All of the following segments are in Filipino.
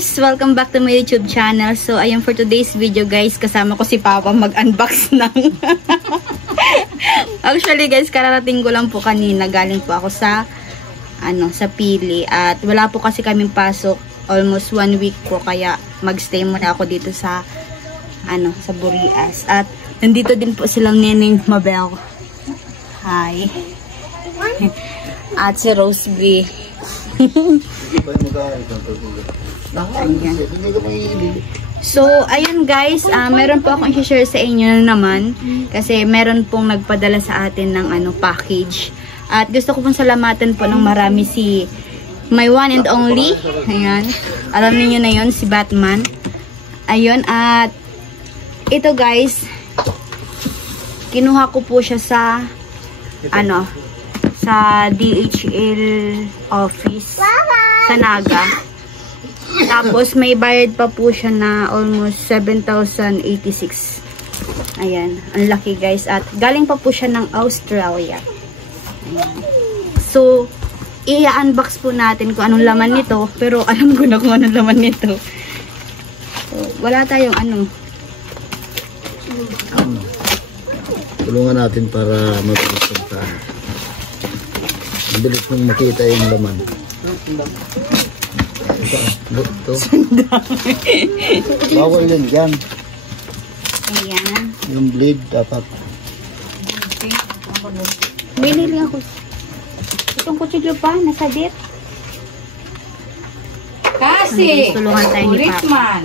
guys! Welcome back to my YouTube channel. So, ayun for today's video guys. Kasama ko si Papa mag-unbox ng... Actually guys, kararating ko lang po kanina. Galing po ako sa sa Pili. At wala po kasi kaming pasok. Almost 1 week po. Kaya magstay muna ako dito sa sa Burias. At nandito din po silang Neneng Mabel. Hi. At si Rose B. So, ayun guys, meron po akong i-share sa inyo naman kasi meron pong nagpadala sa atin ng package. At gusto ko pong salamatan po ng marami si my one and only. Ayan. Alam niyo na yun, si Batman. Ayun, at ito guys, kinuha ko po siya sa sa DHL office sa Naga. Tapos may bayad pa po siya na almost 7,086. Ayan, ang laki guys. At galing pa po siya ng Australia. Ayan. So, i-unbox po natin kung anong laman nito. Pero alam ko na kung anong laman nito. So, wala tayong tulungan natin para mapagpunta. Mabilis mong makita yung laman. Ito. Bawal yun dyan. Ayan. Yung blade dapat. Okay. Binili ako. Itong kutsilyo pa, nasa dip. Kasi, tulungan tayo ni Papa.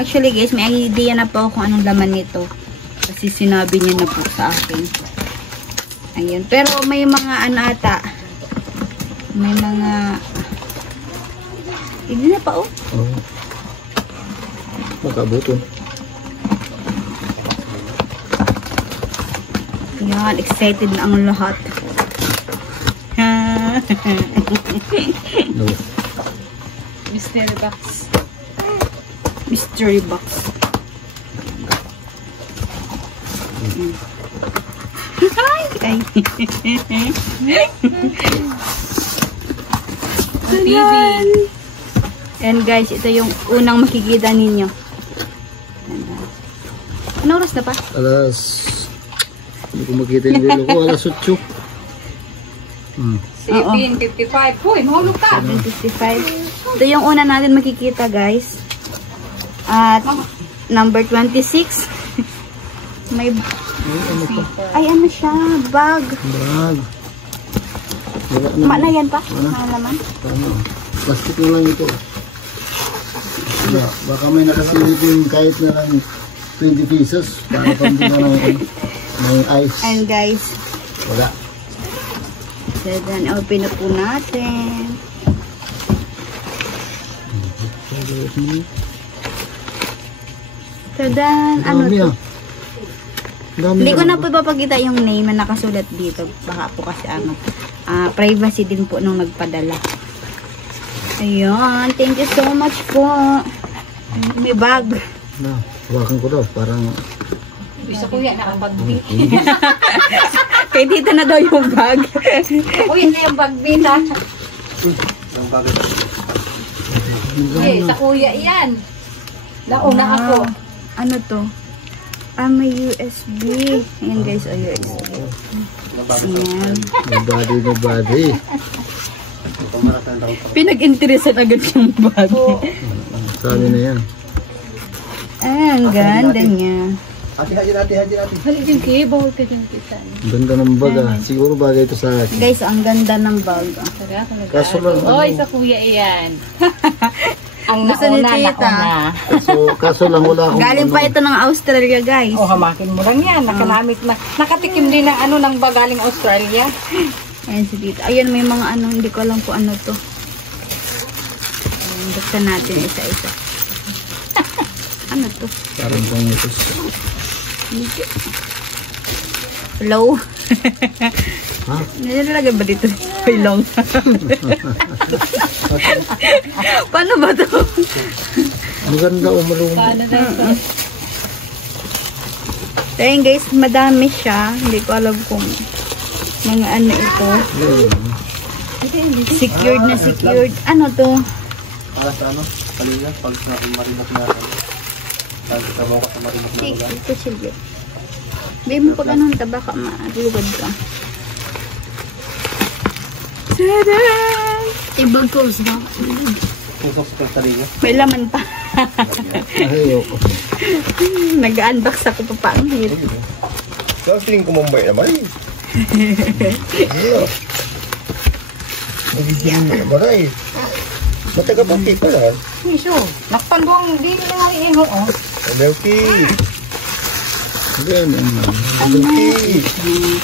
Actually guys, may idea na po kung anong laman nito. Kasi sinabi niya na po sa akin. Ayun. Pero may mga ata. May mga... Hindi na pa oh. Oo. Makabuto. Yan. Excited na ang lahat. No. mystery box. Mystery box. Ay. Ayan. And guys, ito yung unang makikita ninyo. Anong oras na pa? Hindi ko makita yung relo ko. Alas 8. 7:55. Hoy, mahulog ka. 7:55. Ito yung una natin makikita guys. At number 26. May ay siya, bag. Mana yan pa? Malaman? Plastic na lang ito. Baka may nakasilip yung kahit na lang 20 pesos para pambila ng ice. And guys, wala. So then, open na po natin. So then, to? Hindi ko na po papakita yung name na nakasulat dito. Baka po kasi privacy din po nung nagpadala. Ayun. Thank you so much po. May bag. Hawakan ko daw. Parang... Isa kuya, nakabag-bin. Kaya dito na daw yung bag. Kuya na yung bag-bin ha. Sa kuya yan. Nauna ako. Ano to? May USB. Ayan guys, USB. Ayan. Nobody. Pinag-interesan agad yung bag. Sali na yan. Ang ganda niya. Hati. Halidin kayo, bawal ka dyan kita. Ganda ng bag Siguro bagay ito sa akin. Guys, ang ganda ng bag. Kaso lang. Oy, sa kuya iyan. Ang gusto ni Tita. Kaso lang wala akong... Galing pa ito ng Australia, guys. Hamakin mo lang yan. Nakalamit na. Nakatikim din ng ng bag galing Australia. Ayan si Tita. Ayun, may mga hindi ko alam po ano to. Ayan, buksan natin isa-isa. Ano to? Parang pangitos. Hello? Ha? Nilalagay ba dito? Pilong. Paano ba to? Maganda umalong. Ayun guys, madami siya. Hindi ko alam kung Mga ano ito. Secured na secured. Ano to? Para sa ano? Kanina, pag sa marinak natin. Pag trabaho ka sa marinak na ulan. Ito silyo. Bay mo pag anong tabaka, maagulugad ka. Tada! Ibag ko sa Pusok sa pagtalinga. may laman pa. Ayoko. Nag-unbox ako pa pa. Ang hirap. So, feeling ko Mumbai naman eh. Nagiging bagay. Mataga pang pipa lang. Miso, nakpanduang di na nga iho, oh. Milky. Ganun. Milky.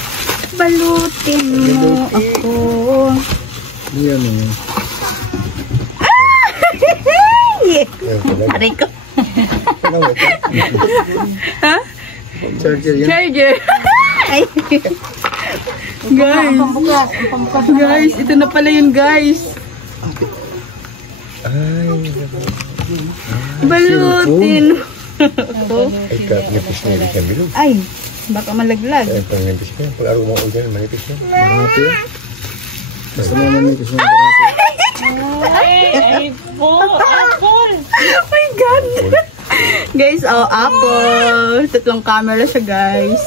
Balutin mo ako. Yan o. Aray ko. Ha? Charger yan. Charger. Ay. Guys. Guys, ito na pala yun, guys. Ay, Balutin. ay nipis na ibig sabihin. Ay, baka malaglag. Ay, pang nipis na. Pag araw mo ko dyan, manipis na. Marami yan. Basta mo naman ito sa marami. Apple. Oh my God. Guys, oh, Apple. Tatlong camera siya, guys.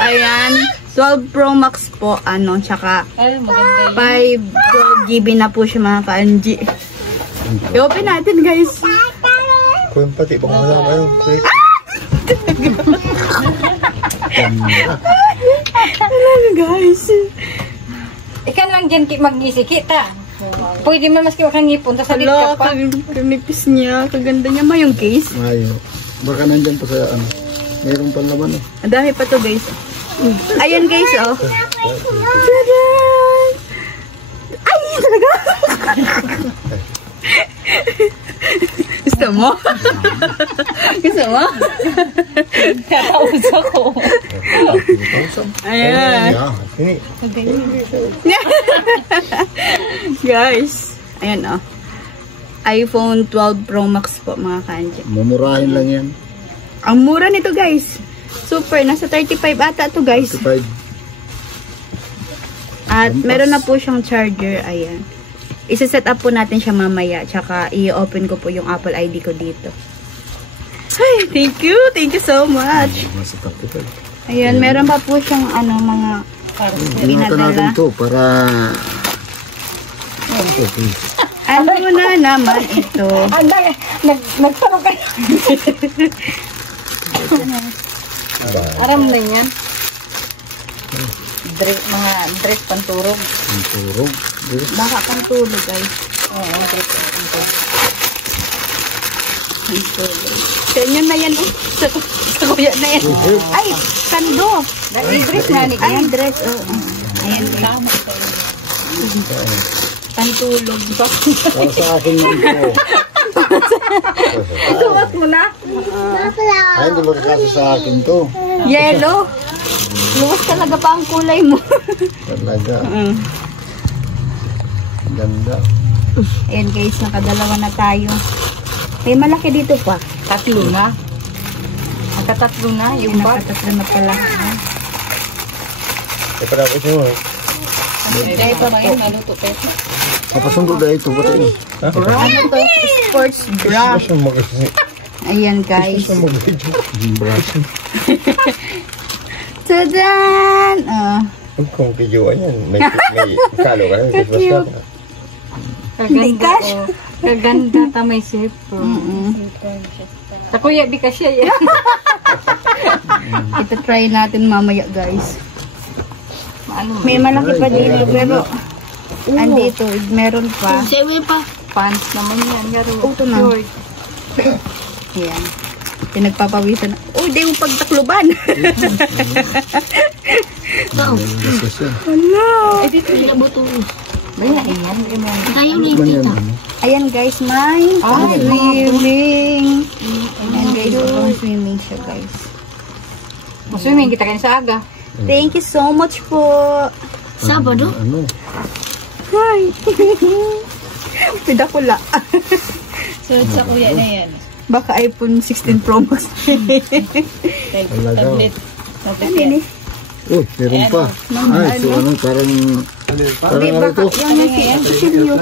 Ayan. 12 Pro Max po, ano, tsaka 5 GB na po siya, mga ka-NG. I-open natin, guys. Kung pati, baka malama yun. Alam, guys. Ikan lang dyan mag-isikit, ha? Pwede man maski makangipon, tas salit Hala, ka pa. kanipis niya. Kaganda niya ma yung case. Mayo. Baka nandyan pa sa ano. Mayroon pang laman eh. Ang dami pa to, guys. Ayan, guys, oh. Tadaan! Ay, talaga! Gusto mo? Gusto mo? Kakausa ko. Ayan. Ini. Guys, ayan, oh. iPhone 12 Pro Max po, mga kanji. Mumurahin lang yan. Ang mura nito, guys. Super, nasa 35 ata to, guys. 55. At meron na po siyang charger, ayan. Isa-set up po natin siya mamaya, tsaka i-open ko po yung Apple ID ko dito. Ay, thank you so much. Nasa 35. Ayan, meron pa po siyang ano, mga Ingatan natin to para... Okay. ano na naman ito. Anda, nagtanong kayo. Aram na yan. Mga dress panturog. Ang turog. Baka pang tulog, guys. Oo, dress panturog. Pang tulog. Sa inyo na yan, oh. Sa kuya na yan. Ay, kando. Dress na ni Ay, dress, oh. Ayan, guys. Pantulog ba? Para sa akin lang ito. Isuot mo na. Ay, hindi magkakaso sa akin to. Yellow. Luwas talaga pa ang kulay mo. Talaga. Ganda. Ayan, guys, nakadalawa na tayo. May malaki dito pa. Tatlo na. Nakatatlo na. Yung bag. Nakatatlo na pala. Ay, parang ito mo. Dahil pa ba yun? Naluto tayo. Kapasundo na ito. Ba't yun? Ano to? Sports bra. Saan mag-isip? Ayan, guys. Saan mag-video? Brush. Tadan! Kung videoan yan, may kalo ka na. Cute. Hindi cash. Kaganda ta may zipper. Sa kuya, di ka siya yan. Ito try natin mamaya, guys. Ano, May malaki pa dito, pero andito, meron pa. pants naman yan. Garo. Ito na. Short. Ayan. Pinagpapawisan na. Uy, di mo pagtakluban. Basta siya. Hello. Ba yan, ayan. Man yan, ano? Ayan, guys, may swimming. Ayan, guys, pang swimming siya, guys. Swimming kita kayo sa aga. Thank you so much po. Sabado? Ano? Hi. Pidakula. So, sa kuya na yan. Baka iPhone 16 Pro Max. Talaga. Tablet. Ano yun eh? Uy, meron pa. Ay, so ano, parang... Ano yun pa? Parang ano to? Yan, kutsilyo.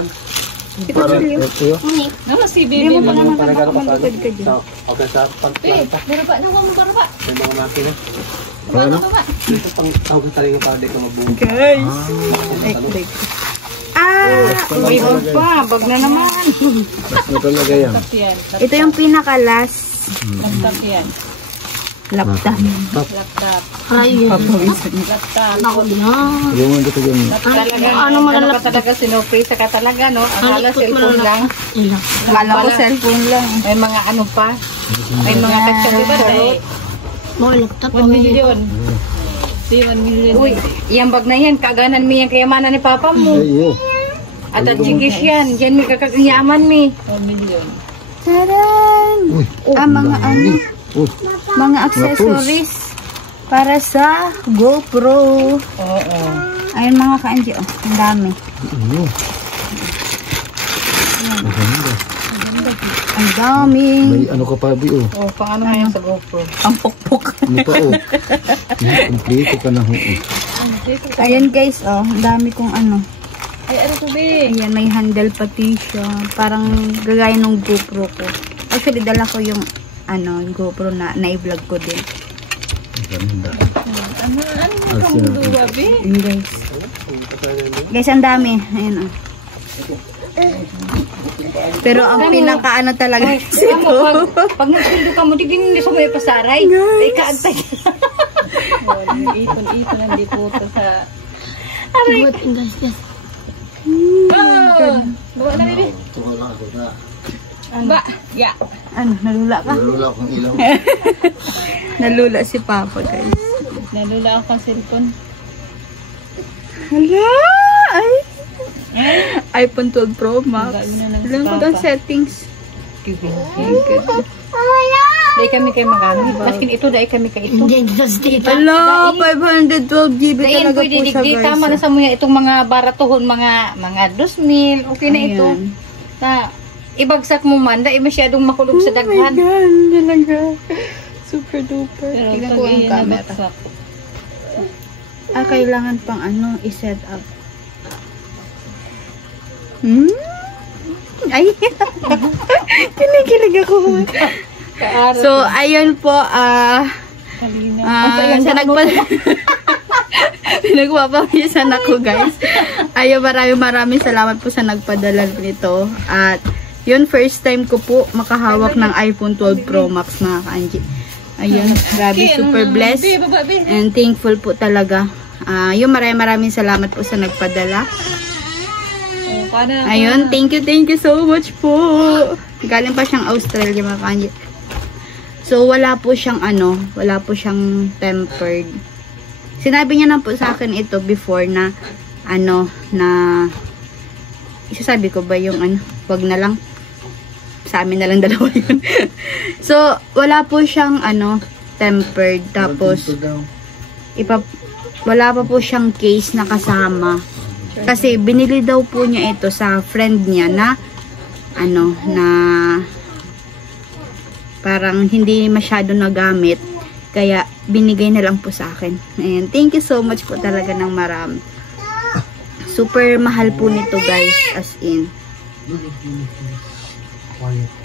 Parang ito yun. Naman si baby mo. Parang gano'n pa Magkakad ka dyan. Okay, sa pagplanta. Baraba, nawa mo baraba. May mga makina. Ano? Dito pang tawag sa talaga para dito mabuo. Guys. May bag pa. Bag na naman. Mas na talaga yan. Laptop yan. Ito yung pinaka-last. Laptop yan. Laptop. Laptop. Laptop. Tulungan kita dyan. Talaga, ano ka talaga, sinurpresa ka talaga, no? Akala cellphone lang. Akala ko cellphone lang. May mga ano pa. May mga katsari ba? 1 million. Di 1 million. Uy, yung bag na yan, kaganan mo yung kayamanan ni Papa mo. Ay, iyo. At at jigis yan. Yan may kakagyaman mi. 1 million. Taran! Uy, Mga ano, uy, mga accessories para sa GoPro. Oo. Ayun mga ka-anji, oh. Ang dami. iyo. Ang daming May ano ka pa, Bi, oh. Oh, pang ano ngayon sa GoPro? ang pukpuk. Ano pa, oh. Kompleto ka na, oh. Ayan guys, oh. Ang dami kong ano. Ay, ano ko, be? Ayan, may handle pati siya. Parang gagaya ng GoPro ko. Actually, dala ko yung ano, yung GoPro na i-vlog ko din. Ganda. Ano mo kang duwa, be? Ayan guys. Guys, ang dami. Ayan, oh. Pero ang pinaka ano talaga Kasi mo, pag nagsundo ka mo, di din sa may pasaray. Ay, kaagtay. Ipon-ipon ang diputo sa... Bawa na, baby. Tuwa lang ako na. Ba? Ya. Ano, nalula ka? Nalula akong ilaw. Nalula si Papa, guys. Nalula ako ang cellphone. Hala! Ay! iPhone 12 Pro Max. Gagawin na lang si Alam ko Papa. doon settings. Dahil kami kayo magamit. Maskin ito, dahil kami kayo ito. Hala! 512 GB Dahil talaga pwede po siya, digdi. guys. Tama na sa mga itong mga baratuhon, mga 2,000. Okay na ito. Ayan. Na, ibagsak mo man, dahil masyadong makulog sa Oh my daghan. God, talaga. Super duper. Pero Tingnan pag ko ang iyan na camera. baksak. Kailangan pang ano, i-set up. Ay! Kinikilig ako. So, ayun po, Kalina. sa pinagpapawisan ako, guys. Ayun, maraming salamat po sa nagpadala nito. At, yun, first time ko po makahawak ng iPhone 12 Pro Max, mga ka-Anji. Ayun, grabe, super blessed. Be, baba, be. And thankful po talaga. Yun, maraming salamat po sa nagpadala. Oh, paano? Ayun, thank you so much po. Galing pa siyang Australia, mga kanji. So, wala po siyang tempered. Sinabi niya na po sa akin ito before na, isasabi ko ba yung wag na lang. Sa amin na lang dalawa yun. So, wala po siyang, tempered. Tapos, wala pa po siyang case na kasama. Kasi binili daw po niya ito sa friend niya na parang hindi masyado nagamit. Kaya binigay na lang po sa akin. Ayan, thank you so much po talaga ng marami. Super mahal po nito, guys, as in.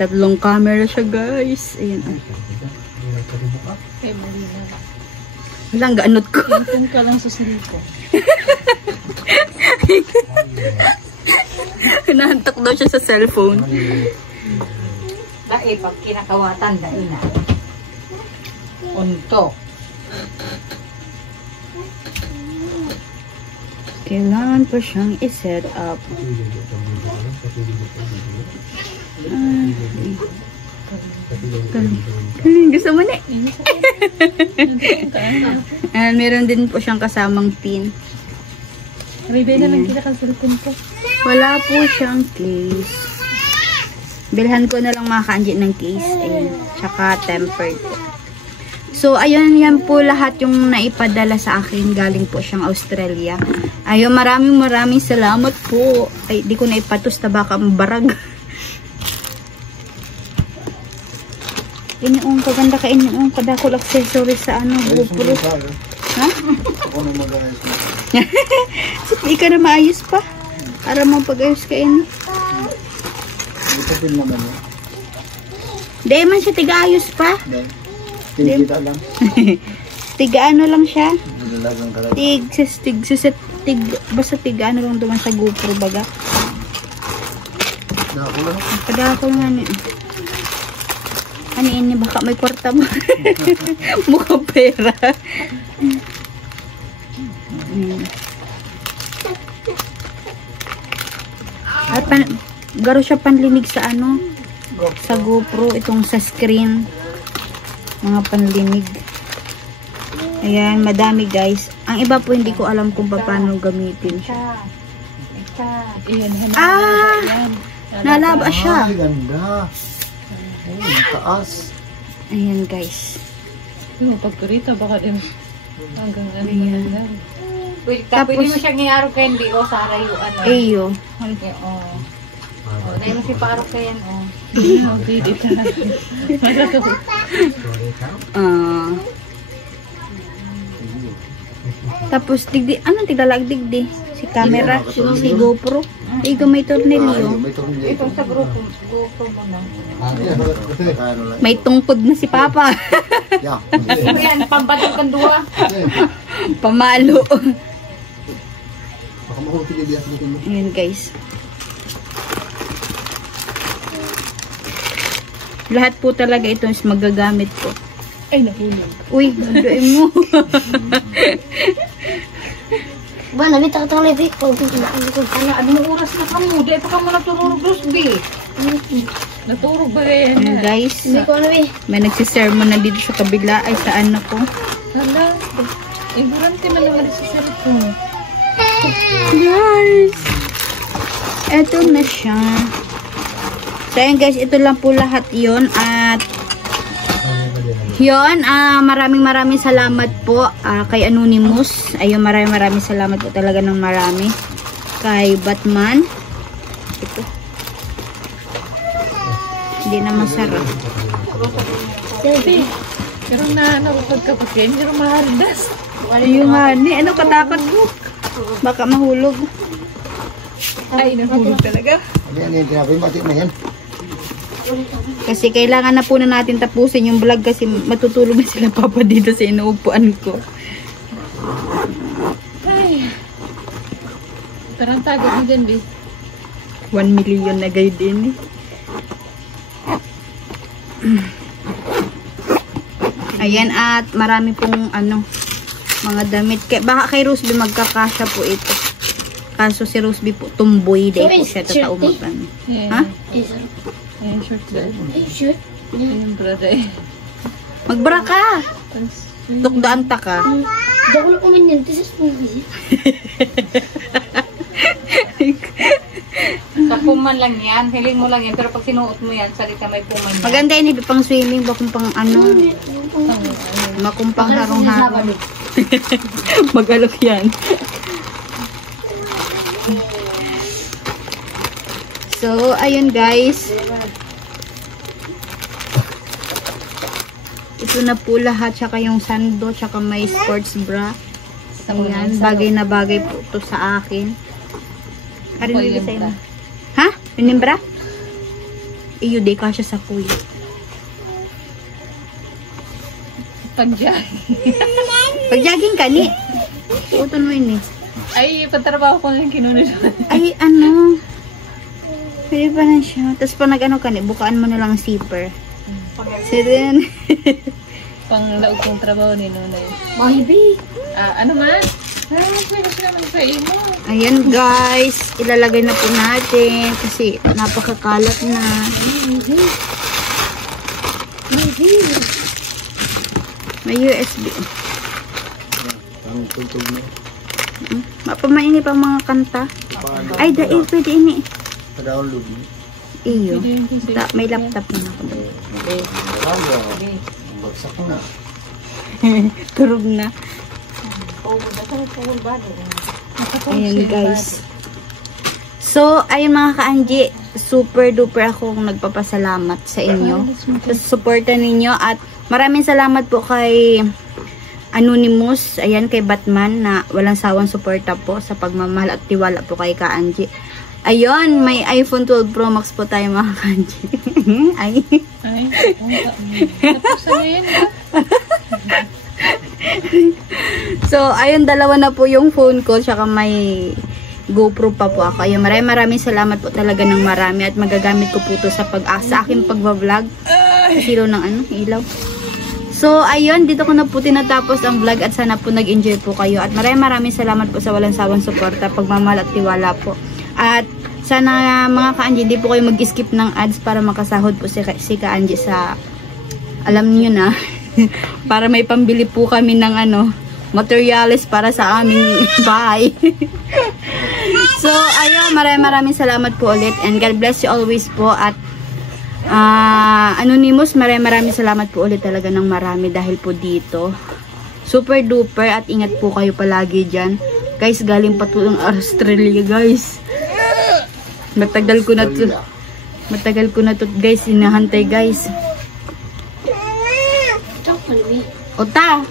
3 camera siya, guys. Ayan. Okay, mali na. Walang ganot ko. Tingnan ka lang sa sarili. Hinahantak daw siya sa cellphone. Dahil pag kinakawatan, dahil na. Unto. Kailangan pa siyang i-set up. Gusto mo na. And meron din po siyang kasamang pin. Ribay na lang kita cellphone ko. Wala po siyang case. Bilhan ko na lang mga kanji ng case. Ayun. Tsaka tempered po. So, ayun, yan po lahat yung naipadala sa akin. Galing po siyang Australia. Ayun, maraming salamat po. Ay, di ko naipatos na baka barag. Iniong kaganda ka, iniong kadakol accessories sa GoPro. Ha? Ako na mag-ayos mo. Hindi ka na maayos pa. Para mo pag-ayos ka yun. Ito pin naman yun. Hindi man siya tiga-ayos pa. Dahil, tingkita lang. Tiga-ano lang siya. Nilalagang talaga. Basta tiga-ano lang duman sa GoPro baga. Dako lang. Padako nga ni. Ano yun, baka may kwarta mo. Mukhang pera. At garo siya panlinig sa ano, sa GoPro, itong sa screen. Mga panlinig. Ayan, madami guys. Ang iba po hindi ko alam kung paano gamitin siya. Iyan, Ah! yan. Nalaba siya. Ay, ganda. Ay, taas. Ayan guys. Yung pagkurita, baka din hanggang ano Ayan. lang. Tapos, pwede mo Tapos- siyang iarog kayo, di o, sa rayuan. Eyo. Dahil mo si parok kayan, o. Okay, dito. Malakaw. Tapos digdi, anong tiglalag digdi? Si camera, si GoPro. Igo may tornilyo. May tornilyo. Itong sa grupo mo na. Ano lang. May tungkod na si Papa. Yeah. Ano yan, pambatang kandua. Pamalo. Baka mahuti ka mo. Ayan guys. Lahat po talaga ito is magagamit ko. Ay, nahulog. Uy, nandoy mo. Ba, nabita ka tayo lebih. Kung Ano, ano oras na kamo? Di pa ka mo natururog dos, B. Naturog ba yan? Ayan guys. hindi ko ano eh. May nagsisermon na dito sa kabila. Ay, saan ako? Hala. Eh, buranti man naman sa cellphone. Guys. Eto na siya. So, ayan guys. Ito lang po lahat yon. At yun, maraming salamat po kay Anonymous. Ayun, maraming salamat po talaga ng marami. Kay Batman. Ito. Hindi na masarap. Baby, pero na ano pagkapakin, pero mahaldas. Ayun nga, ni. Ano katakot mo? Baka mahulog. Ay, nahulog talaga. Ano yan, grabe yung batik na yan. Kasi kailangan na po na natin tapusin yung vlog kasi matutulog na sila Papa dito sa inuupuan ko. Ay. Parang tagot mo dyan, B. 1 million na guide din. Ayan, at marami pong ano, mga damit. Baka kay Roseby magkakasya po ito. Kaso si Roseby po tumboy dahil po siya tataumagan. Ha? Ayan, short dahil. Shoot. Ayan, brother. Magbara ka! Tukdaan ta ka. Diyan ko lang kumanyan. This is movie. Sa puman lang yan. Hiling mo lang yan. Pero pag sinuot mo yan, salita may puman yan. Maganda yun, hindi pang swimming, bakong pang ano, makumpang harong-harong. Magalok yan. So, ayun guys. Ito na po lahat, tsaka yung sando, tsaka may sports bra. Ayan, bagay na bagay po ito sa akin. Karin mo yung sa'yo. Ha? Yung bra? Iyo, di ka siya sa kuya. Pag-jogging ka, ni. Suoton mo yun eh. Ay, patrabaho ko na yung kinunod. Ay, ano. Pwede pa na siya. Tapos pa nag-ano ka, ni, bukaan mo na lang ang zipper. Sirin. Pang laog kong trabaho ni Nunay. Maybe. Ano man? Pwede siya naman sa imo. Ayan guys, ilalagay na po natin kasi napakakalat na. May USB. Parang tugtog na. Mapamaini pang mga kanta. Ay, dahil pwede ini. Download mo. Iyo. Pwede yung kasi. May laptop na ako. Bagsak na. Turog na. Ayan guys. So, ayun mga ka-Anji, super duper akong nagpapasalamat sa inyo. Sa suporta ninyo at maraming salamat po kay Anonymous, ayan, kay Batman na walang sawang suporta po sa pagmamahal at tiwala po kay Ka-Angie. Ayun, may iPhone 12 Pro Max po tayo mga Ka-Angie. Ay. Tapos na yan. So, ayun, dalawa na po yung phone ko, tsaka may GoPro pa po ako. Ayun, maraming salamat po talaga ng marami at magagamit ko po to sa aking pagbablog. Silo ng ilaw. So, ayun, dito ko na po tinatapos ang vlog at sana po nag-enjoy po kayo. At maraming salamat po sa walang sawang suporta, pagmamahal at tiwala po. At sana mga Ka-Angie, hindi po kayo mag-skip ng ads para makasahod po si Ka-Angie sa, alam niyo na, para may pambili po kami ng materials para sa aming bahay. So, ayun, maraming salamat po ulit and God bless you always po. At Anonymous, maraming salamat po ulit talaga ng marami dahil po dito. Super duper at ingat po kayo palagi dyan. Guys, galing pa po ng Australia, guys. Matagal ko na to guys, hinahantay guys. Ota!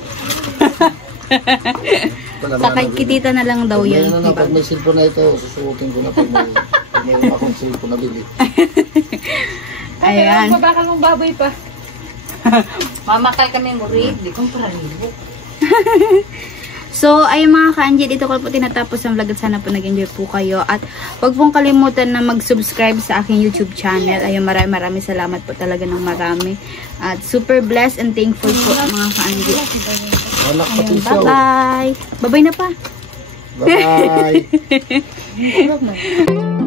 Sakay kitita na lang daw yan. Ngayon na pag may cellphone na ito, susuotin ko na pag may akong cellphone na bili. Ayan. Mabakal mong baboy pa. Mamakal kami mo rin. Di kong paralibo. So, ayun mga Ka-Angie, dito ko po tinatapos ang vlog at sana po nag-enjoy po kayo. At huwag pong kalimutan na mag-subscribe sa aking YouTube channel. Ayun, maraming salamat po talaga ng marami. At super blessed and thankful po mga Ka-Angie. Bye-bye. Bye-bye. Bye-bye na pa. Bye-bye.